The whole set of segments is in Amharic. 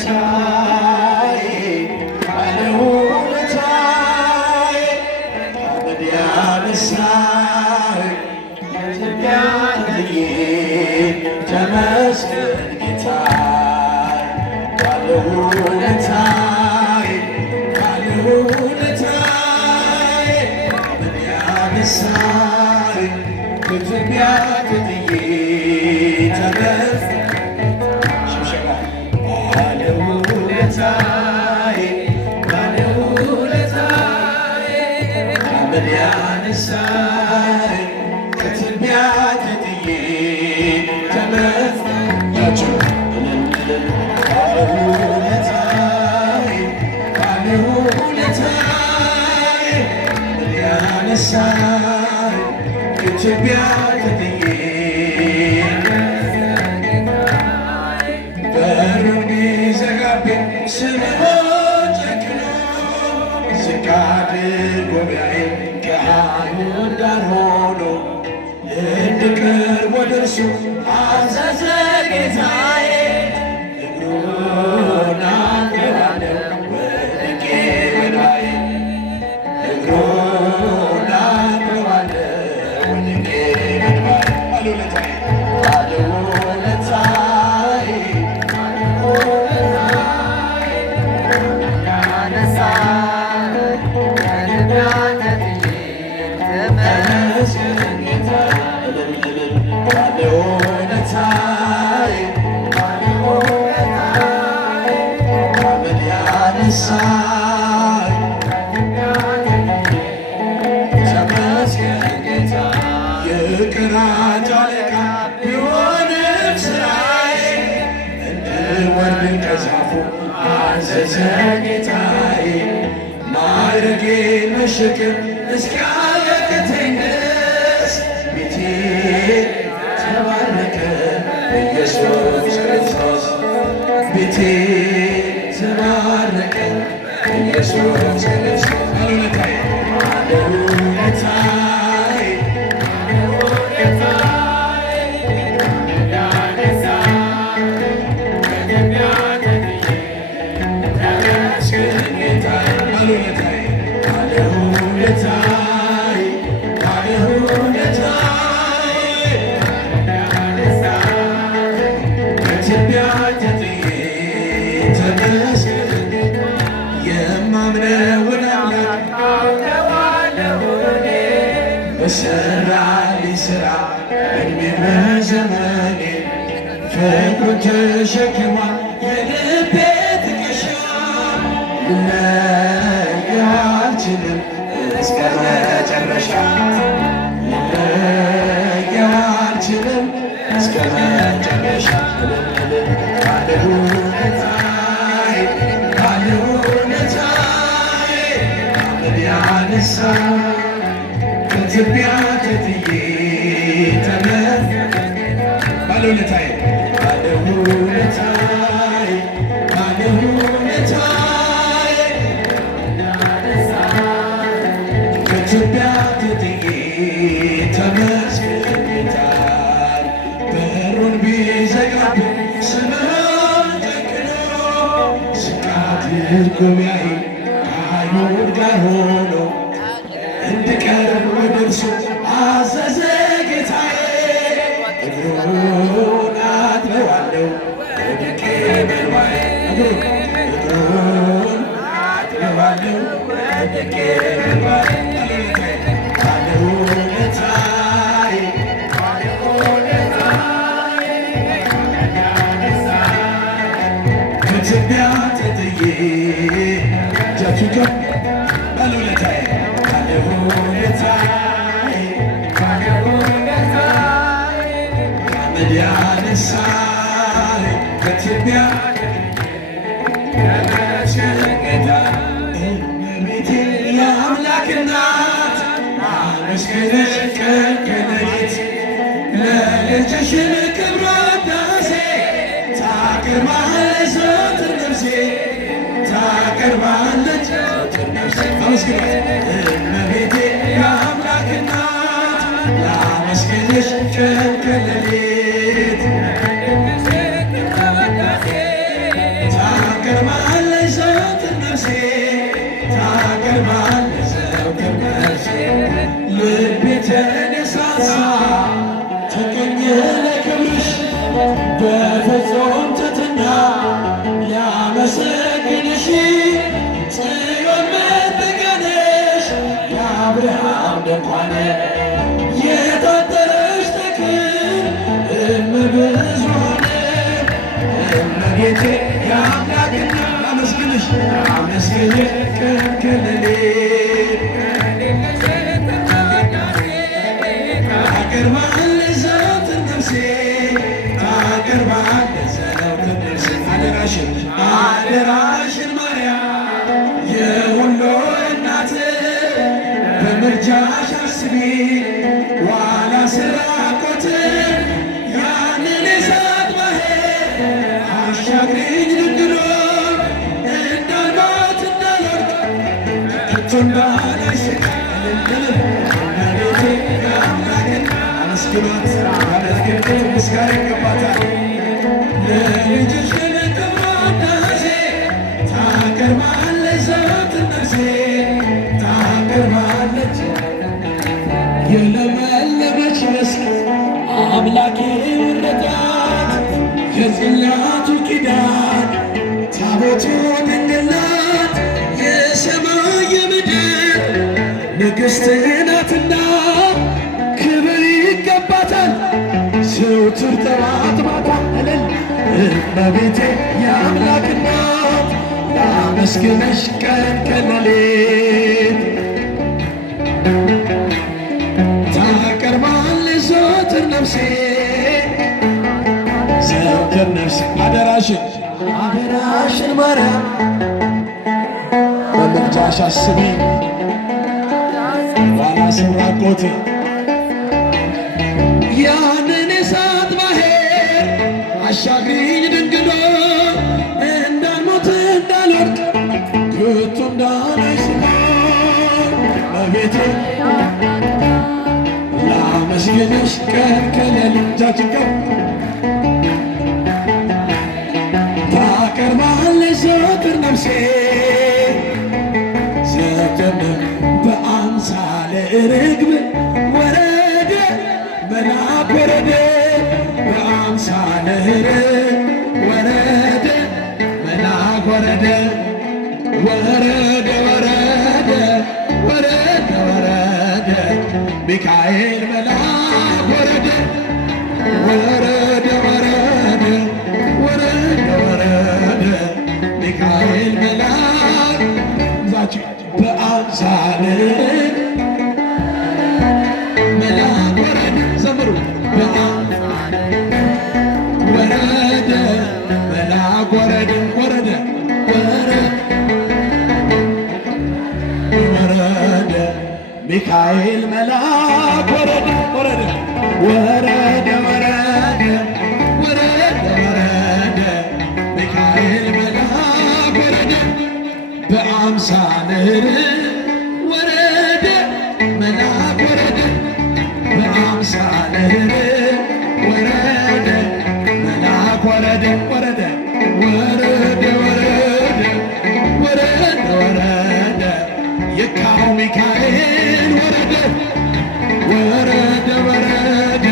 Take እመቤቴ የአምላክና ላመስግንሽ ላመስግንሽ ቀን ከሌሊት ታቀርባለች ዘወትር ነፍሴ ታቀርባለች ዘወትር ነፍሴ አደራሽን አደራሽን ማርያም የሁሉ እናት በምልጃሽ አስቢ ዋላ ስራቆት ያንን የእሳት ባሕር አሻግሪኝ ድንግሎ እንዳልሞት እንዳልወድቅ ከቶ እንዳላይስቅ እመቤቴ የአምላክን አመስግኗት አመስግኑት ምስጋና ይገባታል ለልጅሽ ለተወዳሴ ታቀርባለች ዘወትር ነፍሴ ታቀርባለች የለመለመች መስክ አምላኬ ወረዳት የጽላቱ ኪዳን ታቦቱ ድንግል ናት የሰማይ የምድር ንግሥት ናትና ክብር ይገባታል ዘወትር ጠዋት ማታ እልል እመቤቴ የአምላክ እናት ላመስግንሽ ቀን ከሌሊት ታቀርባለች ዘወትር ነፍሴ ዘወትር ነፍሴ አደራሽን አደራሽን ማርያም በምልጃሽ አስቢኝ ባላስራቆት ያንን የእሳት ባሕር አሻግሪኝ ድንግሎ እንዳልሞት እንዳልወድቅ ከቶ እንዳላይስቅ እመቤቴ ላመስግንሽ ቀን ከሌሊት እጃችን ከፍ ታቀርባለች ዘወትር ነፍሴ ዘወትር በአምሳለ ርግብ ወረደ መልአክ ወረደ በአምሳለ ርግብ ወረደ መልአክ ወረደ ወረደ ወረደ ወረደ ወረደ ሚካኤል መልአክ ወረደ ወረደ ወረደ ወረደ ወረደ ሚካኤል መልአክ ዛችሁ በአምሳለ መልአክ ወረደ ዘምሩ በአምሳለ ወረደ መልአክ ወረደ ወረደ ወረደ ሚካኤል መልአክ ወረደ ወረደ ወረደ ወረደ ወረደ ወረደ ሚካኤል መልአክ ወረደ በአምሳለ ወረደ መልአክ ወረደ በአምሳለ ወረደ መልአክ ወረደ ወረደ ወረደ ወረደ ወረደ ወረደ የካው ሚካኤል ወረደ ወረደ ወረደ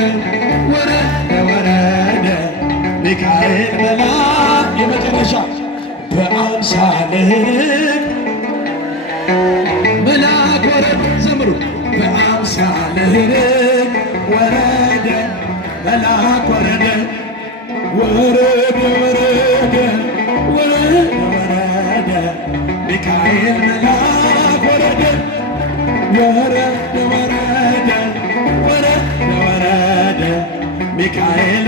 ወረደ ወረደ ሚካኤል መልአክ የመጨረሻ በአምሳለ መልአክ ወረደ ዘምሩ በአምሳለ ወረደ መልአክ ወረደ ወረደ ወረደ ወረደ ወረደ ሚካኤል መልአክ ወረደ ወረደ ወረደ ወረደ ወረደ ሚካኤል